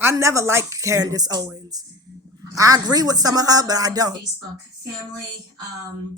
I never liked Candace Owens. I agree with some of her, but I don't. Facebook family.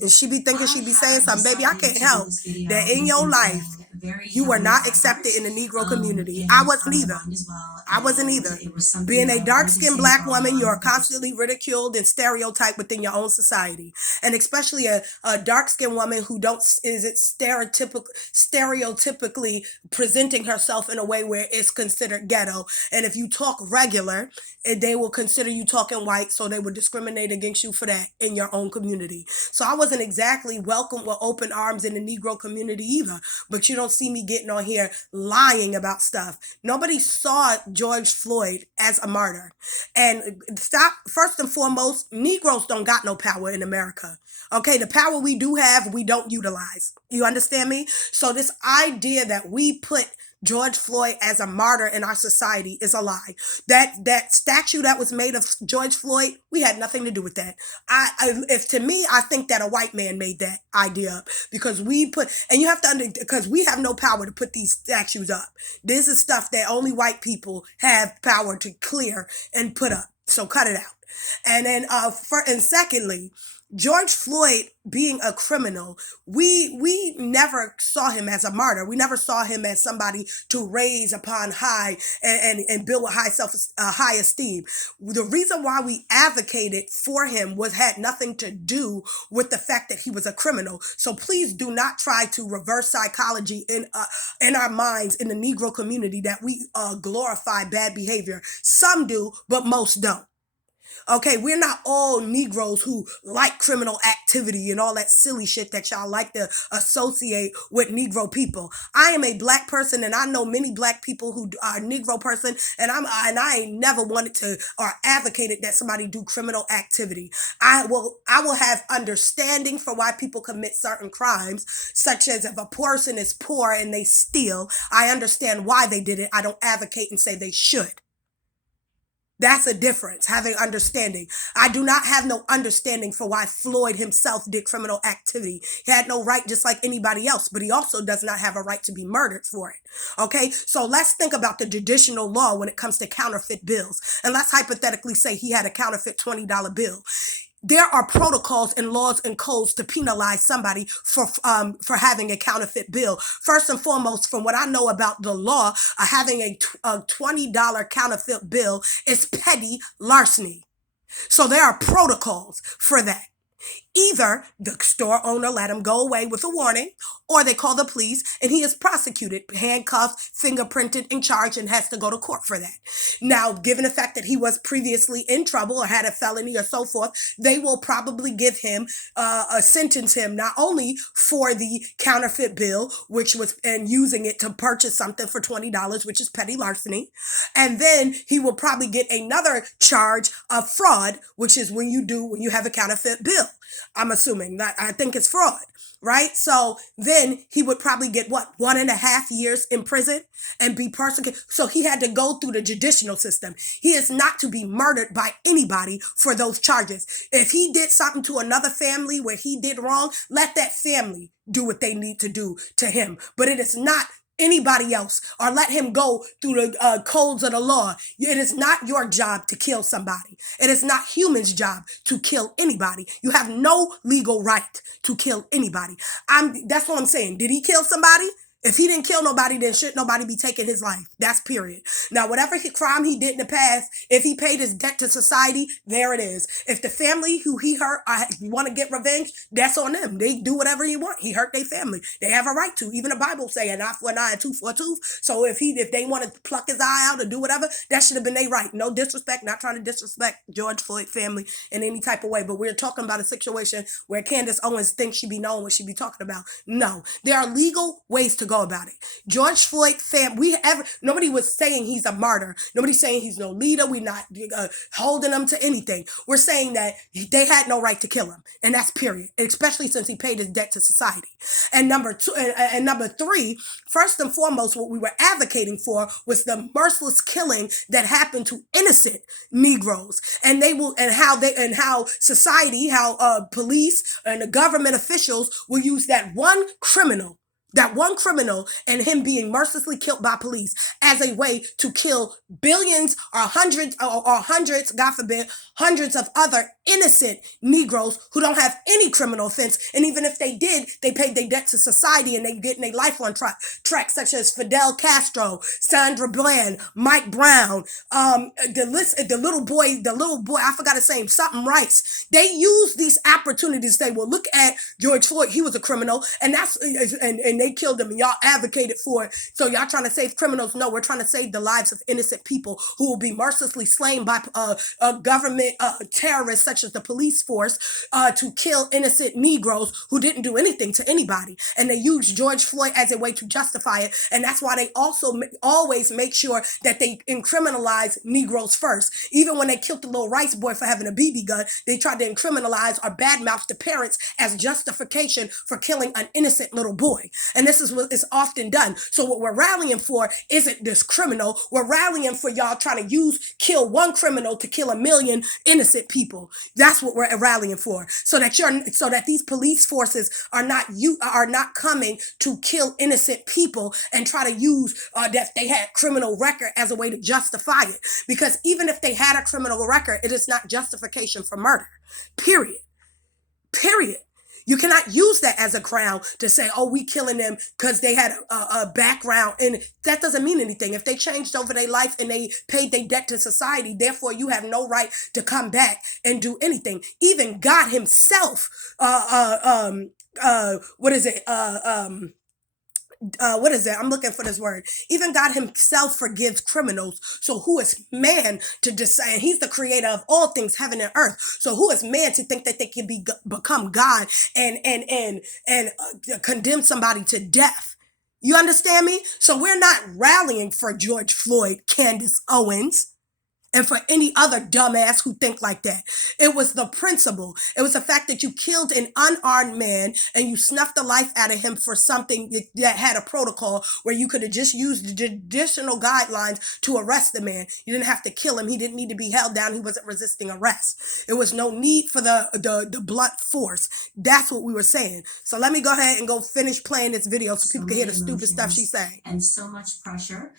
And she be thinking I she be saying have something. Baby, I decided can't to do help this video. that It in has your been life, playing very you were heavily in not my heart accepted in the Negro community. I and wasn't on my either. mind as well. I wasn't And either. it was something Being that a I wanted to dark-skinned say black early woman, you are on because constantly ridiculed and stereotyped within your own society. And especially a dark-skinned woman who don't is it stereotypically presenting herself in a way where it's considered ghetto. And if you talk regular, they will consider you talking white, so they would discriminate against you for that in your own community. So I wasn't exactly welcome with open arms in the Negro community either. But you don't see me getting on here lying about stuff. Nobody saw George Floyd as a martyr. And stop, first and foremost, Negroes don't got no power in America. Okay, the power we do have, we don't utilize. You understand me? So this idea that we put George Floyd as a martyr in our society is a lie. That statue that was made of George Floyd, we had nothing to do with that. If to me, I think that a white man made that idea up because we put, and you have to because we have no power to put these statues up. This is stuff that only white people have power to clear and put up. So cut it out. And then, and secondly, George Floyd being a criminal, we never saw him as a martyr. We never saw him as somebody to raise upon high and build a high esteem. The reason why we advocated for him was had nothing to do with the fact that he was a criminal. So please do not try to reverse psychology in our minds in the Negro community that we glorify bad behavior. Some do, but most don't. Okay, we're not all Negroes who like criminal activity and all that silly shit that y'all like to associate with Negro people. I am a black person, and I know many black people who are Negro person, and I ain't never wanted to or advocated that somebody do criminal activity. I will have understanding for why people commit certain crimes, such as if a person is poor and they steal. I understand why they did it. I don't advocate and say they should. That's a difference, having understanding. I do not have no understanding for why Floyd himself did criminal activity. He had no right just like anybody else, but he also does not have a right to be murdered for it. Okay, so let's think about the judicial law when it comes to counterfeit bills. And let's hypothetically say he had a counterfeit $20 bill. There are protocols and laws and codes to penalize somebody for having a counterfeit bill. First and foremost, from what I know about the law, having a $20 counterfeit bill is petty larceny. So there are protocols for that. Either the store owner let him go away with a warning, or they call the police and he is prosecuted, handcuffed, fingerprinted, and charged, and has to go to court for that. Now, given the fact that he was previously in trouble or had a felony or so forth, they will probably give him, sentence him not only for the counterfeit bill, which was, and using it to purchase something for $20, which is petty larceny, and then he will probably get another charge of fraud, which is when you have a counterfeit bill. I'm assuming that I think it's fraud, right? So then he would probably get what, 1.5 years in prison and be persecuted. So he had to go through the judicial system. He is not to be murdered by anybody for those charges. If he did something to another family where he did wrong, let that family do what they need to do to him. But it is not anybody else, or let him go through the codes of the law. It is not your job to kill somebody. It is not humans' job to kill anybody. You have no legal right to kill anybody. That's what I'm saying. Did he kill somebody? If he didn't kill nobody, then should nobody be taking his life. That's period. Now, whatever crime he did in the past, if he paid his debt to society, there it is. If the family who he hurt want to get revenge, that's on them. They do whatever you want. He hurt their family. They have a right to. Even the Bible say an eye for an eye, a tooth for a tooth. So if they want to pluck his eye out or do whatever, that should have been their right. No disrespect. Not trying to disrespect George Floyd family in any type of way. But we're talking about a situation where Candace Owens thinks she be knowing what she be talking about. No, there are legal ways to go about it. George Floyd nobody was saying he's a martyr. Nobody's saying he's no leader. We're not holding him to anything. We're saying that they had no right to kill him, and that's period. Especially since he paid his debt to society. And number two, and number three, first and foremost, what we were advocating for was the merciless killing that happened to innocent Negroes, and how society, how police and the government officials will use that one criminal That one criminal and him being mercilessly killed by police as a way to kill billions or hundreds, God forbid, hundreds of other innocent Negroes who don't have any criminal offense. And even if they did, they paid their debt to society and they getting their life on track, such as Fidel Castro, Sandra Bland, Mike Brown, the little boy, I forgot his name, something Rice. They use these opportunities. They will look at George Floyd. He was a criminal, and they killed him, and y'all advocated for it. So y'all trying to save criminals? No, we're trying to save the lives of innocent people who will be mercilessly slain by government terrorists such as the police force to kill innocent Negroes who didn't do anything to anybody. And they use George Floyd as a way to justify it. And that's why they also always make sure that they criminalize Negroes first. Even when they killed the little Rice boy for having a BB gun, they tried to criminalize or badmouth the parents as justification for killing an innocent little boy. And this is what is often done. So what we're rallying for isn't this criminal. We're rallying for y'all trying to kill one criminal to kill a million innocent people. That's what we're rallying for. So that these police forces are not coming to kill innocent people and try to use that they had criminal record as a way to justify it. Because even if they had a criminal record, it is not justification for murder. Period. You cannot use that as a crown to say, oh, we killing them because they had a background. And that doesn't mean anything. If they changed over their life and they paid their debt to society, therefore you have no right to come back and do anything. Even God himself, what is it? What is that? I'm looking for this word. Even God himself forgives criminals. So who is man to decide? He's the creator of all things, heaven and earth. So who is man to think that they can become God and condemn somebody to death? You understand me? So we're not rallying for George Floyd, Candace Owens, and for any other dumbass who think like that. It was the principle. It was the fact that you killed an unarmed man and you snuffed the life out of him for something that had a protocol where you could have just used the traditional guidelines to arrest the man. You didn't have to kill him. He didn't need to be held down. He wasn't resisting arrest. There was no need for the blunt force. That's what we were saying. So let me go ahead and go finish playing this video so people can hear the stupid stuff she's saying. And so much pressure.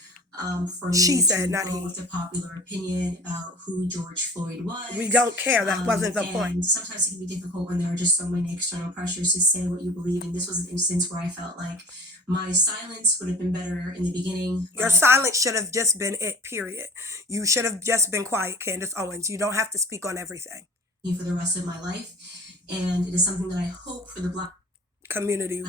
For me she said, not he. With the popular opinion about who George Floyd was. We don't care. That wasn't the point. And sometimes it can be difficult when there are just so many external pressures to say what you believe. And this was an instance where I felt like my silence would have been better in the beginning. Your silence should have just been it, period. You should have just been quiet, Candace Owens. You don't have to speak on everything. For the rest of my life. And it is something that I hope for the Black community.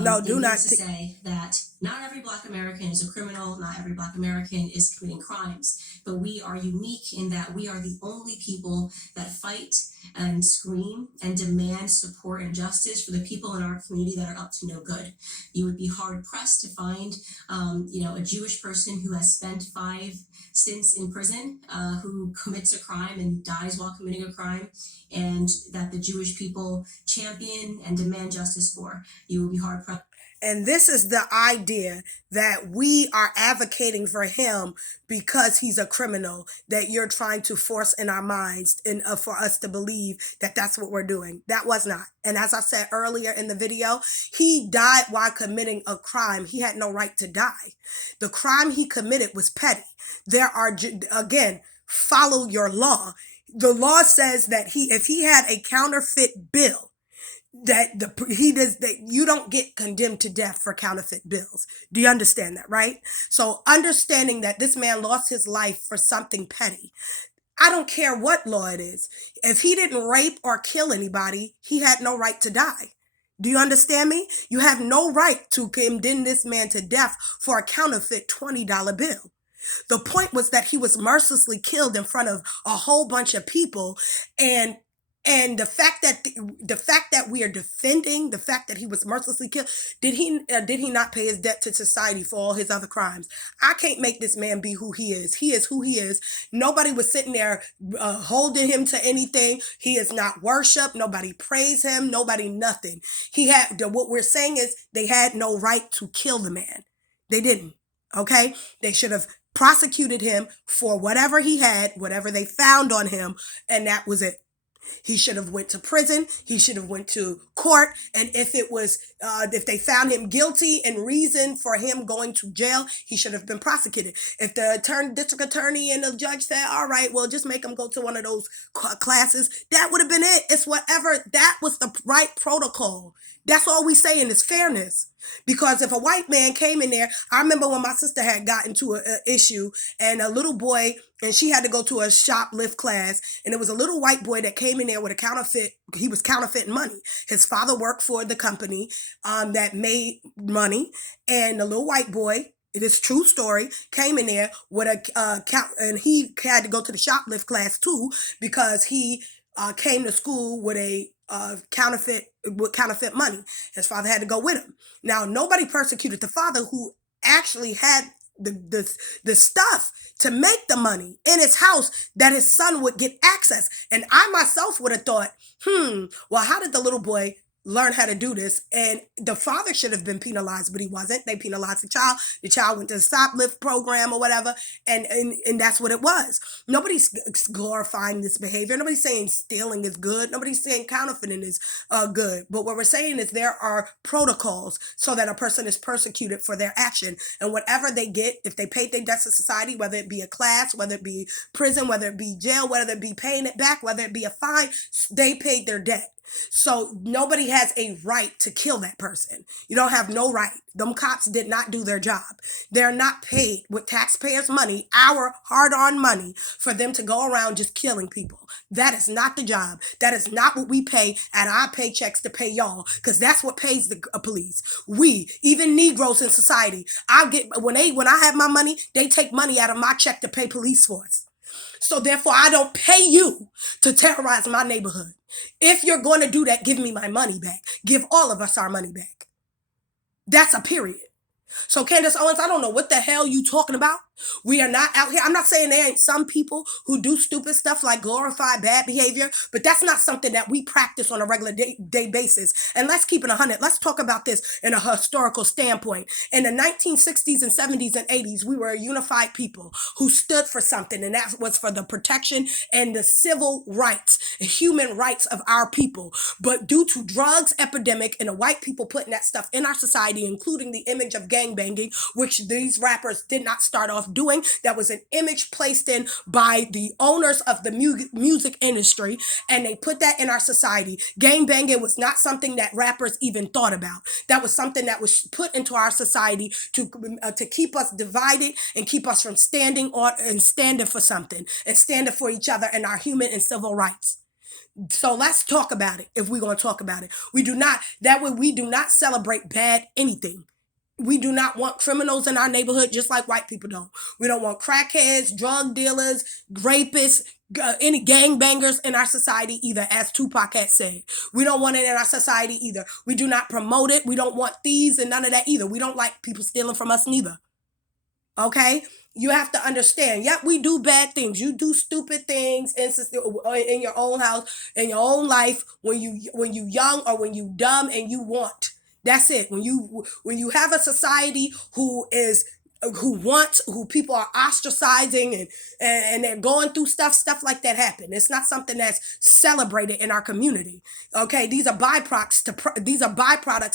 No, do not say that not every Black American is a criminal, not every Black American is committing crimes, but we are unique in that we are the only people that fight and scream and demand support and justice for the people in our community that are up to no good. You would be hard pressed to find, a Jewish person who has spent 5 stints in prison, who commits a crime and dies while committing a crime, and that the Jewish people champion and demand justice for. You will be hard pressed. And this is the idea that we are advocating for him because he's a criminal, that you're trying to force in our minds and for us to believe that that's what we're doing. That was not. And as I said earlier in the video, he died while committing a crime. He had no right to die. The crime he committed was petty. There are, again, follow your law. The law says that if he had a counterfeit bill, that you don't get condemned to death for counterfeit bills. Do you understand that, right? So understanding that this man lost his life for something petty. I don't care what law it is. If he didn't rape or kill anybody, he had no right to die. Do you understand me? You have no right to condemn this man to death for a counterfeit $20 bill. The point was that he was mercilessly killed in front of a whole bunch of people, and the fact that we are defending the fact that he was mercilessly killed, did he not pay his debt to society for all his other crimes? I can't make this man be who he is. He is who he is. Nobody was sitting there holding him to anything. He is not worshiped. Nobody praised him. Nobody nothing. What we're saying is they had no right to kill the man. They didn't. Okay? They should have prosecuted him for whatever he had, whatever they found on him, and that was it. He should have went to prison. He should have went to court. And if they found him guilty and reason for him going to jail, he should have been prosecuted. If the district attorney and the judge said, all right, well, just make him go to one of those classes, that would have been it. It's whatever. That was the right protocol. That's all we saying is fairness. Because if a white man came in there, I remember when my sister had gotten to an issue and a little boy, and she had to go to a shoplift class, and it was a little white boy that came in there with a counterfeit. He was counterfeiting money. His father worked for the company that made money, and the little white boy, it is true story, came in there with and he had to go to the shoplift class too because he came to school with a counterfeit money. His father had to go with him. Now nobody persecuted the father who actually had the stuff to make the money in his house that his son would get access. And I myself would have thought, well, how did the little boy learn how to do this? And the father should have been penalized, but he wasn't. They penalized the child. The child went to the stop lift program or whatever, and that's what it was. Nobody's glorifying this behavior. Nobody's saying stealing is good. Nobody's saying counterfeiting is good. But what we're saying is there are protocols so that a person is persecuted for their action, and whatever they get, if they paid their debts to society, whether it be a class, whether it be prison, whether it be jail, whether it be paying it back, whether it be a fine, they paid their debt. So nobody has a right to kill that person. You don't have no right. Them cops did not do their job. They're not paid with taxpayers' money, our hard-earned money, for them to go around just killing people. That is not the job. That is not what we pay at our paychecks to pay y'all, because that's what pays the police. We, even Negroes in society, when I have my money, they take money out of my check to pay police force. So therefore, I don't pay you to terrorize my neighborhood. If you're going to do that, give me my money back. Give all of us our money back. That's a period. So Candace Owens, I don't know what the hell you talking about. We are not out here. I'm not saying there ain't some people who do stupid stuff like glorify bad behavior, but that's not something that we practice on a regular day basis. And let's keep it 100. Let's talk about this in a historical standpoint. In the 1960s and 70s and 80s, we were a unified people who stood for something, and that was for the protection and the civil rights, human rights of our people. But due to drugs epidemic and the white people putting that stuff in our society, including the image of gangbanging, which these rappers did not start off doing, that was an image placed in by the owners of the music industry, and they put that in our society. Gangbanging was not something that rappers even thought about. That was something that was put into our society to keep us divided and keep us from standing on and standing for something and standing for each other and our human and civil rights. So let's talk about it. If we're going to talk about it, we do not celebrate bad anything. We do not want criminals in our neighborhood, just like white people don't. We don't want crackheads, drug dealers, rapists, any gangbangers in our society either, as Tupac had said. We don't want it in our society either. We do not promote it. We don't want thieves and none of that either. We don't like people stealing from us neither. Okay? You have to understand. Yep, we do bad things. You do stupid things in your own house, in your own life, when you young or when you dumb and you want. That's it. When you have a society who people are ostracizing and they're going through stuff like that happen. It's not something that's celebrated in our community. Okay, these are byproducts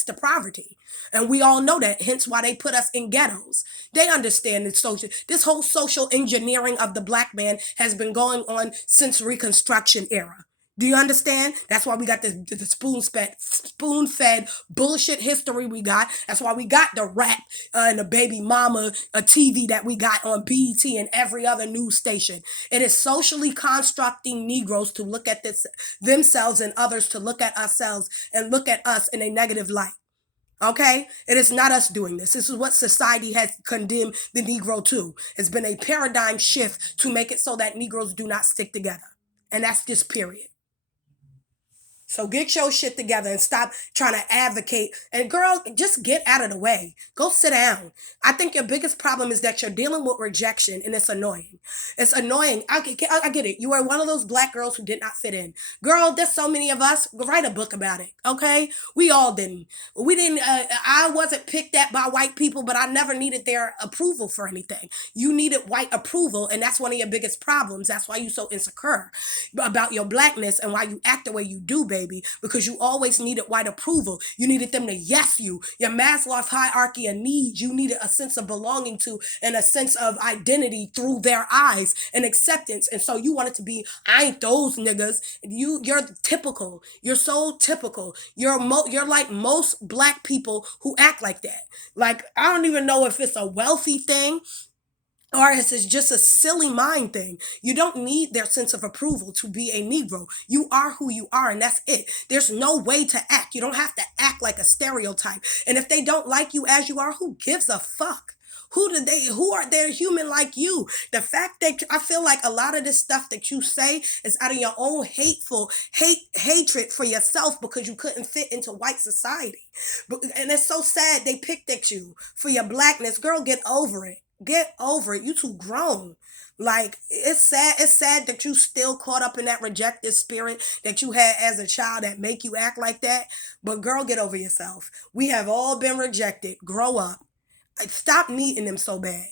to poverty, and we all know that. Hence, why they put us in ghettos. They understand that this whole social engineering of the black man has been going on since Reconstruction era. Do you understand? That's why we got the spoon-fed bullshit history we got. That's why we got the rap and the baby mama TV that we got on BET and every other news station. It is socially constructing Negroes to look at themselves and others to look at ourselves and look at us in a negative light. Okay? It is not us doing this. This is what society has condemned the Negro to. It's been a paradigm shift to make it so that Negroes do not stick together. And that's just period. So get your shit together and stop trying to advocate. And girl, just get out of the way. Go sit down. I think your biggest problem is that you're dealing with rejection and it's annoying. It's annoying. I get it. You are one of those black girls who did not fit in. Girl, there's so many of us. Write a book about it, okay? We all didn't. We didn't, I wasn't picked at by white people, but I never needed their approval for anything. You needed white approval, and that's one of your biggest problems. That's why you're so insecure about your blackness and why you act the way you do, baby, because you always needed white approval. You needed them to yes you. Your Maslow's hierarchy of needs, you needed a sense of belonging to and a sense of identity through their eyes and acceptance. And so you wanted to be, I ain't those niggas. You're typical. You're so typical. You're like most black people who act like that. Like, I don't even know if it's a wealthy thing or it's just a silly mind thing. You don't need their sense of approval to be a Negro. You are who you are, and that's it. There's no way to act. You don't have to act like a stereotype. And if they don't like you as you are, who gives a fuck? Who are they human like you? The fact that I feel like a lot of this stuff that you say is out of your own hatred for yourself because you couldn't fit into white society. And it's so sad they picked at you for your blackness. Girl, get over it. Get over it. You too grown. Like, it's sad. It's sad that you still caught up in that rejected spirit that you had as a child that make you act like that. But girl, get over yourself. We have all been rejected. Grow up. Stop needing them so bad.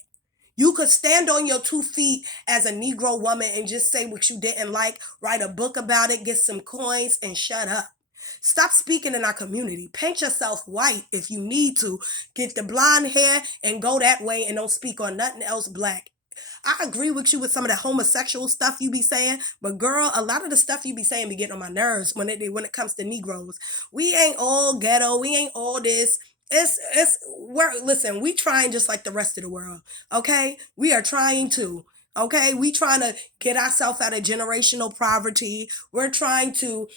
You could stand on your 2 feet as a Negro woman and just say what you didn't like, write a book about it, get some coins, and shut up. Stop speaking in our community. Paint yourself white if you need to. Get the blonde hair and go that way and don't speak on nothing else black. I agree with you with some of the homosexual stuff you be saying, but girl, a lot of the stuff you be saying be getting on my nerves when it comes to Negroes. We ain't all ghetto. We ain't all this. We're listen. We trying just like the rest of the world. Okay, we are trying to. Okay, we trying to get ourselves out of generational poverty. We're trying to,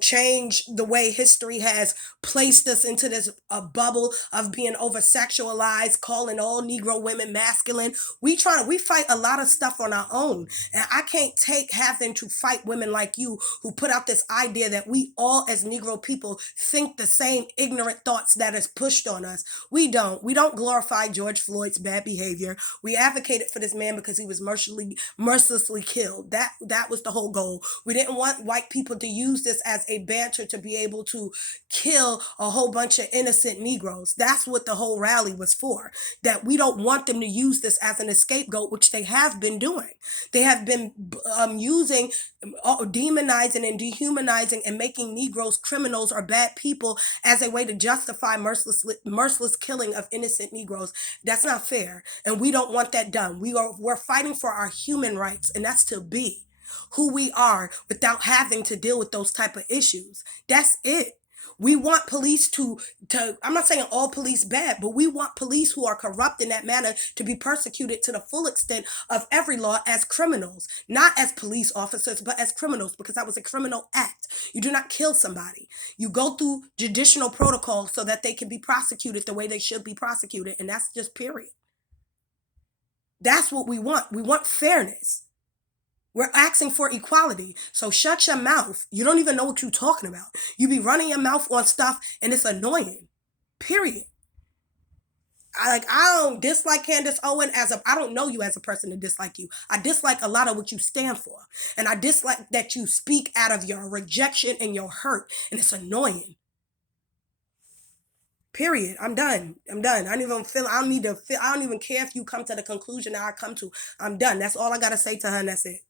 change the way history has placed us into this bubble of being over sexualized, calling all Negro women masculine. We fight a lot of stuff on our own. And I can't take having to fight women like you who put out this idea that we all as Negro people think the same ignorant thoughts that is pushed on us. We don't. We don't glorify George Floyd's bad behavior. We advocated for this man because he was mercilessly killed. That was the whole goal. We didn't want white people to use this as a banter to be able to kill a whole bunch of innocent Negroes. That's what the whole rally was for. That we don't want them to use this as an scapegoat, which they have been doing. They have been using, demonizing and dehumanizing and making Negroes criminals or bad people as a way to justify merciless killing of innocent Negroes. That's not fair, and we don't want that done. We're fighting for our human rights, and that's to be who we are without having to deal with those type of issues. That's it. We want police to I'm not saying all police bad, but we want police who are corrupt in that manner to be persecuted to the full extent of every law as criminals, not as police officers, but as criminals, because that was a criminal act. You do not kill somebody. You go through judicial protocol so that they can be prosecuted the way they should be prosecuted, and that's just period. That's what we want. We want fairness. We're asking for equality. So shut your mouth. You don't even know what you're talking about. You be running your mouth on stuff and it's annoying. Period. I don't dislike Candace Owen I don't know you as a person to dislike you. I dislike a lot of what you stand for. And I dislike that you speak out of your rejection and your hurt. And it's annoying. Period. I'm done. I don't even care if you come to the conclusion that I come to. I'm done. That's all I gotta say to her, and that's it.